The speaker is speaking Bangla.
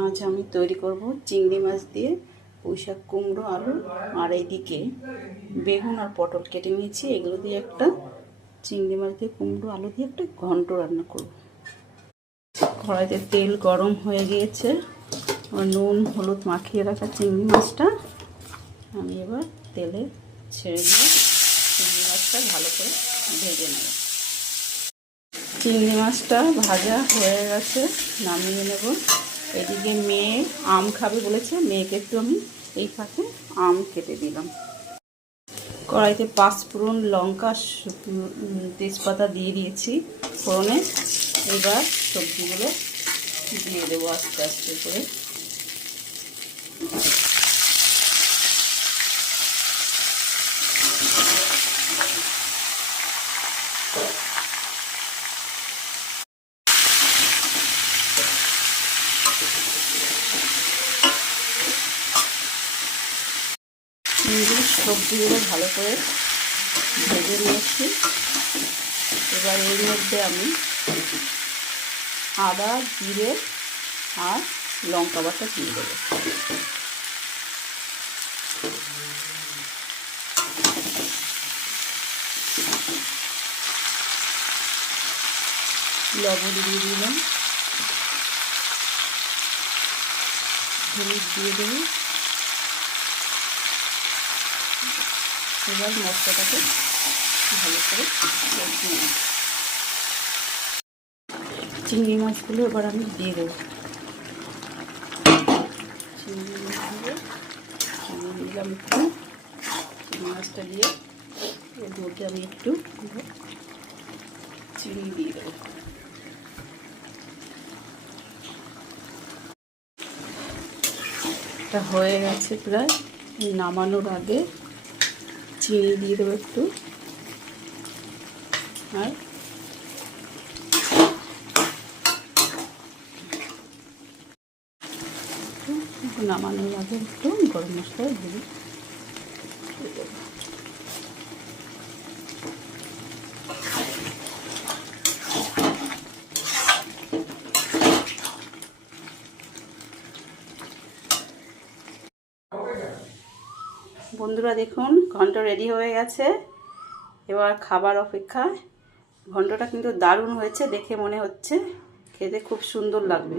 আজ আমি তৈরি করব চিংড়ি মাছ দিয়ে পুঁইশাক, কুমড়ো, আলু, আর এইদিকে বেগুন আর পটল কেটে নিয়েছি। এগুলো দিয়ে একটা চিংড়ি মাছ দিয়ে কুমড়ো আলু দিয়ে একটা ঘন্ট রান্না করব। কড়াইতে তেল গরম হয়ে গিয়েছে। নুন হলুদ মাখিয়ে রাখা চিংড়ি মাছটা আমি এবার তেলে ছেড়ে দিয়ে চিংড়ি মাছটা ভালো করে ভেজে নেব। চিংড়ি মাছটা ভাজা হয়ে গেছে, নামিয়ে নেব। এদিকে মেয়ে আম খাবে বলেছে, মেয়েকে একটু আমি এই ফাঁকে আম কেটে দিলাম। কড়াইতে পাঁচফোড়ন, লঙ্কা, তেজপাতা দিয়ে দিয়েছি ফোড়নে। এবার সবজিগুলো দিয়ে দেবো আস্তে আস্তে করে। সবজিগুলো ভালো করে ভেজে নিয়েছি। এবার এর মধ্যে আমি আদা, জিরে আর লঙ্কা বাটা দিয়ে দেবো। লবণ দিয়ে দিলাম, হলুদ দিয়ে দেবো। এবার মশলাটাকে ভালো করে কষিয়ে নেব। চিংড়ি মাছগুলো এবার আমি দিয়ে দেবো। চিংড়ি মাছগুলো দিলাম একটু। চিংড়ি মাছটা দিয়ে এর মধ্যে আমি একটু চিনি দিয়ে দেবো। এটা হয়ে গেছে প্রায়। নামানোর আগে চিনি দিয়ে দেবো একটু, আর নামানোর আগে একটু গরম মশলা দিয়ে দেবো। বন্ধুরা দেখুন, ঘন্ট রেডি হয়ে গেছে। এবার খাবার অপেক্ষায়। ঘন্টটা কিন্তু দারুণ হয়েছে, দেখে মনে হচ্ছে খেতে খুব সুন্দর লাগবে।